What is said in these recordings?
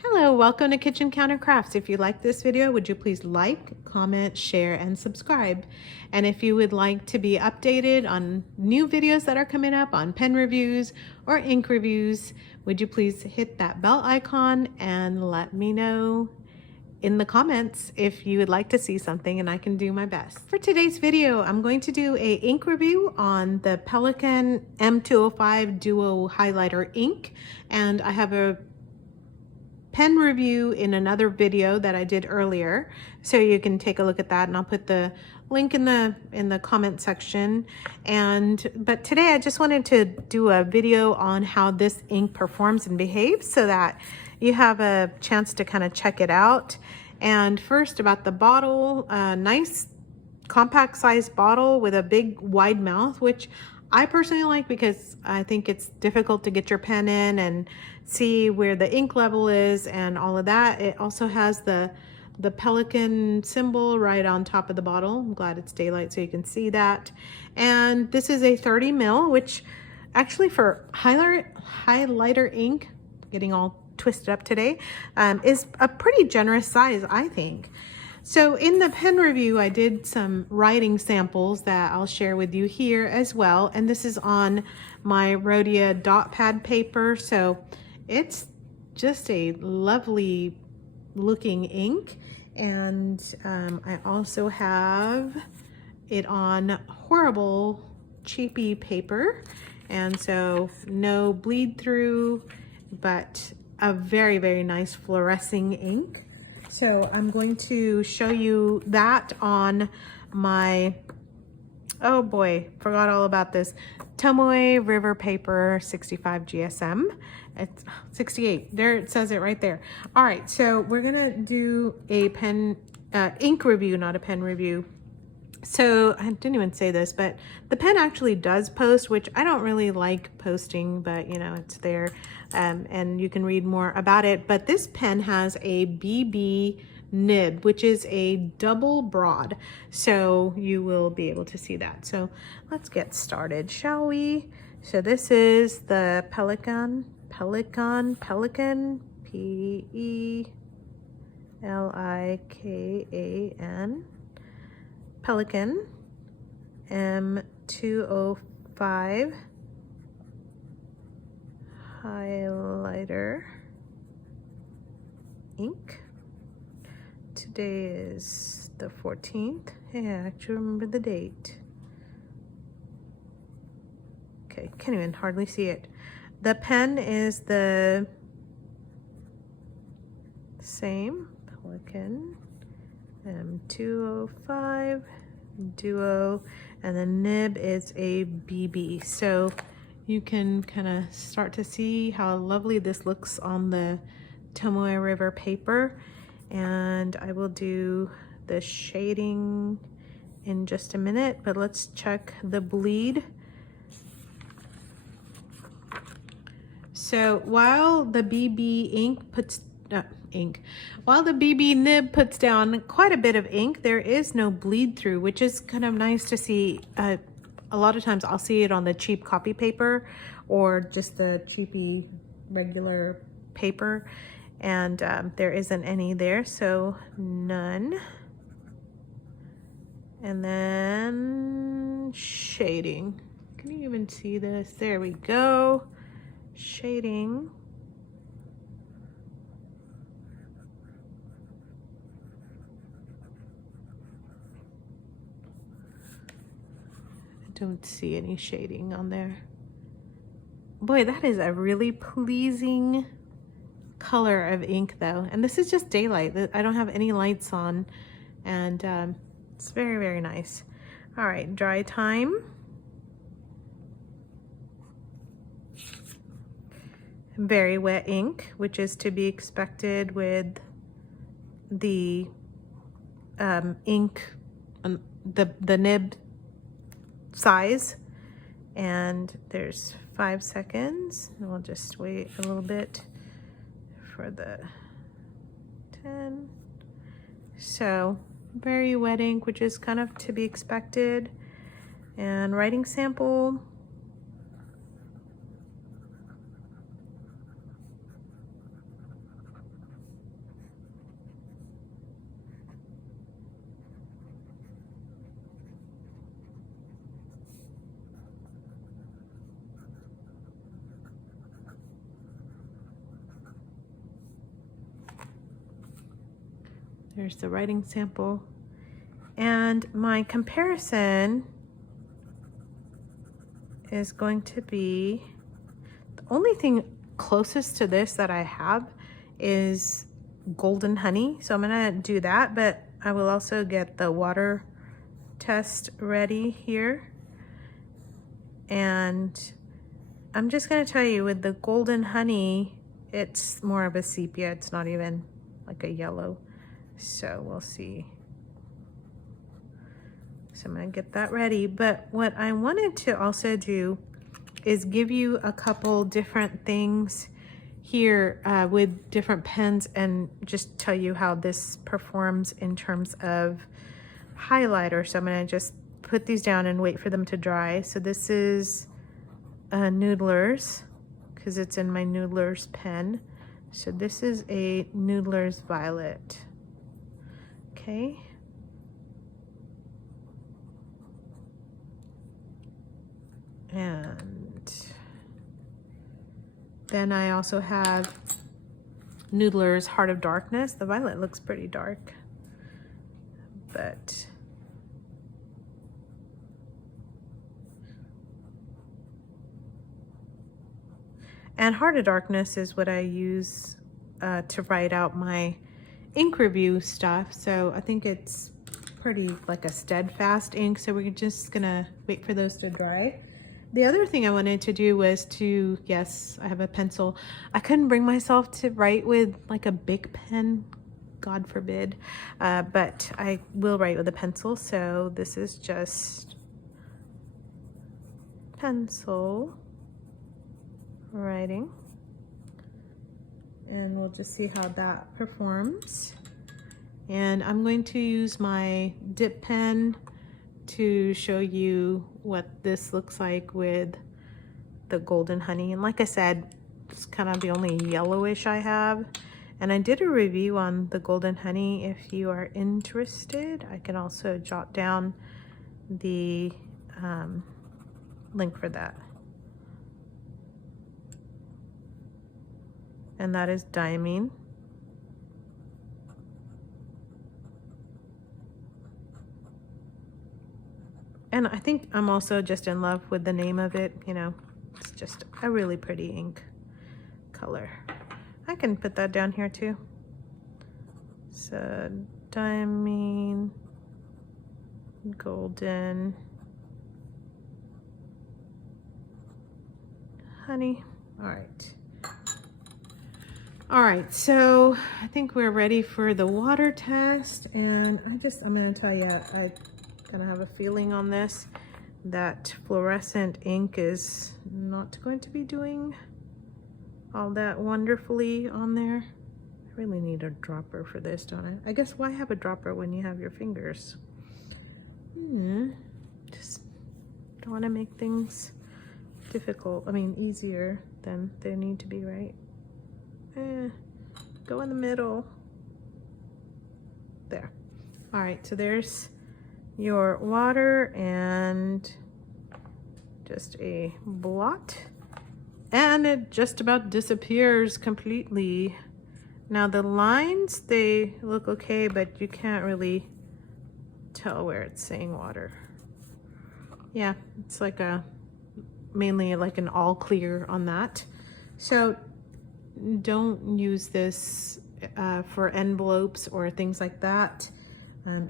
Hello, welcome to Kitchen Counter Crafts. If you like this video, would you please like, comment, share, and subscribe? And if you would like to be updated on new videos that are coming up on pen reviews or ink reviews, would you please hit that bell icon and let me know in the comments if you would like to see something, and I can do my best. For today's video, I'm going to do a ink review on the Pelikan M205 Duo Highlighter ink, and I have a pen review in another video that I did earlier, so you can take a look at that, and I'll put the link in the comment section. But today I just wanted to do a video on how this ink performs and behaves so that you have a chance to kind of check it out. And first, about the bottle, nice compact size bottle with a big wide mouth, which I personally like because I think it's difficult to get your pen in and see where the ink level is and all of that. It also has the Pelikan symbol right on top of the bottle. I'm glad it's daylight so you can see that. And this is a 30 ml, which actually for highlighter ink, getting all twisted up today, is a pretty generous size, I think. So in the pen review, I did some writing samples that I'll share with you here as well. And this is on my Rhodia dot pad paper. So it's just a lovely looking ink. And I also have it on horrible cheapy paper. And so no bleed through, but a very, very nice fluorescing ink. So I'm going to show you that on my, oh boy, forgot all about this, Tomoe River Paper 65 GSM. It's 68, there it says it right there. All right, so we're gonna do a pen, ink review, not a pen review. So I didn't even say this, but the pen actually does post, which I don't really like posting, but you know, it's there. And you can read more about it. But this pen has a BB nib, which is a double broad. So you will be able to see that. So let's get started, shall we? So this is the Pelikan, P-E-L-I-K-A-N. Pelikan M205 highlighter ink. Today is the 14th. Hey, I actually remember the date. Okay, can't even hardly see it. The pen is the same, Pelikan M205 Duo, and the nib is a BB. So you can kind of start to see how lovely this looks on the Tomoe River paper. And I will do the shading in just a minute, but let's check the bleed. So while the BB ink puts while the BB nib puts down quite a bit of ink, there is no bleed through, which is kind of nice to see. A lot of times I'll see it on the cheap copy paper or just the cheapy regular paper, and there isn't any there, so none. And then shading. Can you even see this? There we go. Shading. Don't see any shading on there. Boy, that is a really pleasing color of ink though. And this is just daylight. I don't have any lights on, and it's very, very nice. All right, dry time. Very wet ink, which is to be expected with the ink, the nib size. And there's 5 seconds, and we'll just wait a little bit for the 10. So very wet ink, which is kind of to be expected. And writing sample. There's the writing sample. And my comparison is going to be, the only thing closest to this that I have is Golden Honey. So I'm gonna do that, but I will also get the water test ready here. And I'm just gonna tell you, with the Golden Honey, it's more of a sepia. It's not even like a yellow. So we'll see. So I'm gonna get that ready. But what I wanted to also do is give you a couple different things here with different pens and just tell you how this performs in terms of highlighter. So I'm gonna just put these down and wait for them to dry. So this is Noodler's, because it's in my Noodler's pen. So this is a Noodler's Violet. Okay. And then I also have Noodler's Heart of Darkness. The violet looks pretty dark, but and Heart of Darkness is what I use to write out my ink review stuff. So I think it's pretty like a steadfast ink. So we're just gonna wait for those to dry. The other thing I wanted to do was to, yes, I have a pencil. I couldn't bring myself to write with like a big pen, God forbid, but I will write with a pencil. So this is just pencil writing, and we'll just see how that performs. And I'm going to use my dip pen to show you what this looks like with the Golden Honey. And like I said, it's kind of the only yellowish I have. And I did a review on the Golden Honey. If you are interested, I can also jot down the link for that. And that is Diamine. And I think I'm also just in love with the name of it. You know, it's just a really pretty ink color. I can put that down here too. So Diamine, Golden Honey. All right, so I think we're ready for the water test. And I'm gonna tell you, I kind of have a feeling on this that fluorescent ink is not going to be doing all that wonderfully on there. I really need a dropper for this, don't I? I guess why have a dropper when you have your fingers? Just don't want to make things difficult. I mean, easier than they need to be, right? Go in the middle. There. All right, so there's your water and just a blot, and it just about disappears completely. Now the lines, they look okay, but you can't really tell where it's saying water. Yeah, it's like mainly like an all clear on that. So don't use this for envelopes or things like that.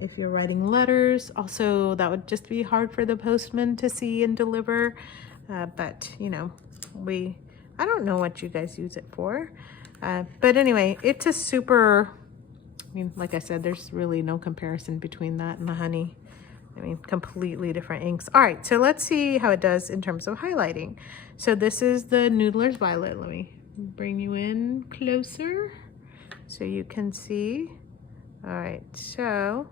If you're writing letters, also that would just be hard for the postman to see and deliver. But you know, I don't know what you guys use it for. But anyway, it's a super, I mean, like I said, there's really no comparison between that and the honey. I mean, completely different inks. All right, so let's see how it does in terms of highlighting. So this is the Noodler's Violet. Let me bring you in closer so you can see. All right, so,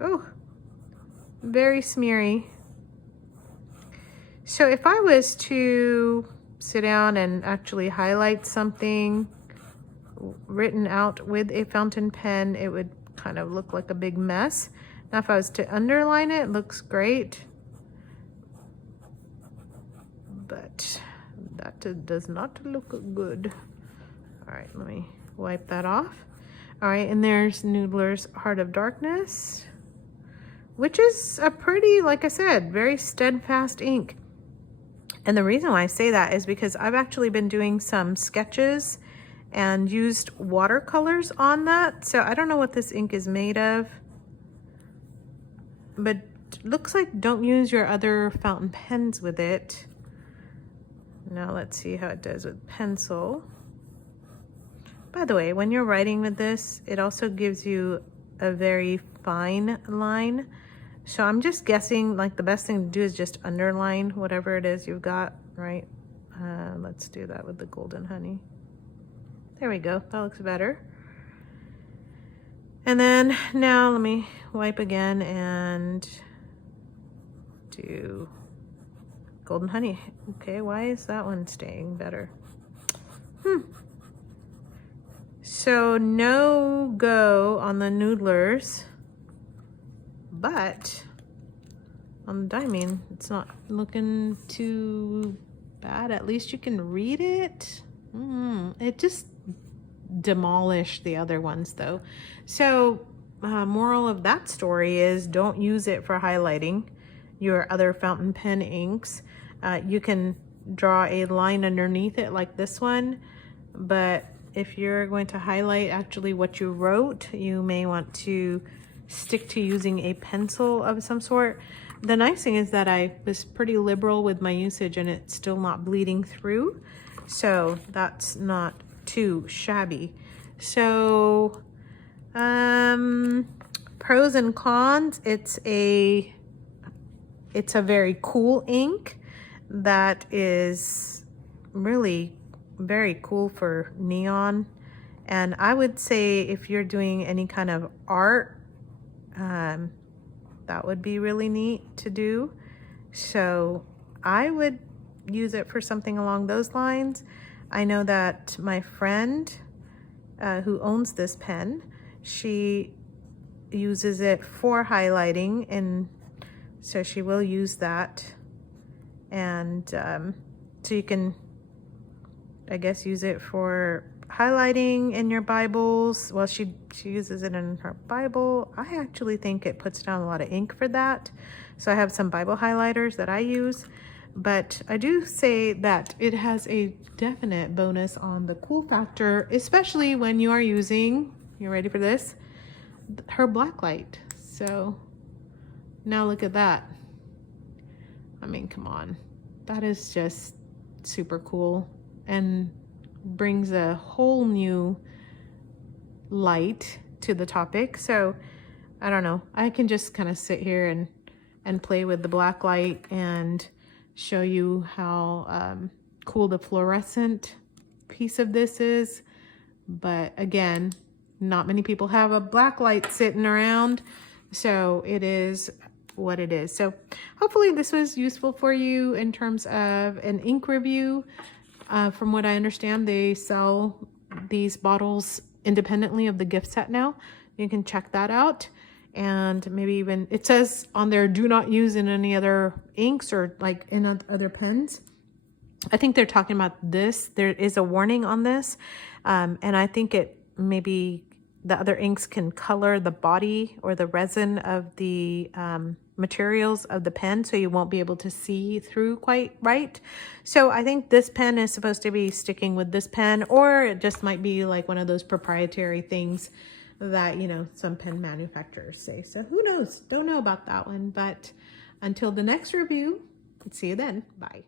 oh, very smeary. So if I was to sit down and actually highlight something written out with a fountain pen, it would kind of look like a big mess. Now if I was to underline it, it looks great, but that does not look good. All right, let me wipe that off. All right, and there's Noodler's Heart of Darkness, which is a pretty, like I said, very steadfast ink. And the reason why I say that is because I've actually been doing some sketches and used watercolors on that. So I don't know what this ink is made of, but looks like don't use your other fountain pens with it. Now let's see how it does with pencil. By the way, when you're writing with this, it also gives you a very fine line. So I'm just guessing like the best thing to do is just underline whatever it is you've got, right? Let's do that with the Golden Honey. There we go, that looks better. And then now let me wipe again and do Golden Honey. Okay, why is that one staying better? So no go on the Noodlers, but on the Diamine, it's not looking too bad. At least you can read it. It just demolished the other ones though. So moral of that story is don't use it for highlighting your other fountain pen inks. You can draw a line underneath it like this one, but if you're going to highlight actually what you wrote, you may want to stick to using a pencil of some sort. The nice thing is that I was pretty liberal with my usage and it's still not bleeding through. So that's not too shabby. So pros and cons, it's a very cool ink that is really very cool for neon. And I would say if you're doing any kind of art, that would be really neat to do. So I would use it for something along those lines. I know that my friend who owns this pen, she uses it for highlighting, and so she will use that. And so you can, I guess, use it for highlighting in your Bibles. Well, she uses it in her Bible. I actually think it puts down a lot of ink for that. So I have some Bible highlighters that I use, but I do say that it has a definite bonus on the cool factor, especially when you are using, you ready for this, her blacklight. So now look at that. I mean, come on, that is just super cool and brings a whole new light to the topic. So I don't know, I can just kind of sit here and play with the black light and show you how cool the fluorescent piece of this is. But again, not many people have a black light sitting around, so it is what it is. So hopefully this was useful for you in terms of an ink review. From what I understand, they sell these bottles independently of the gift set now. You can check that out. And maybe even, it says on there, do not use in any other inks or like in other pens. I think they're talking about this. There is a warning on this. And I think it maybe the other inks can color the body or the resin of the materials of the pen, so you won't be able to see through quite right. So I think this pen is supposed to be sticking with this pen, or it just might be like one of those proprietary things that, you know, some pen manufacturers say. So who knows? Don't know about that one. But until the next review, see you then. Bye.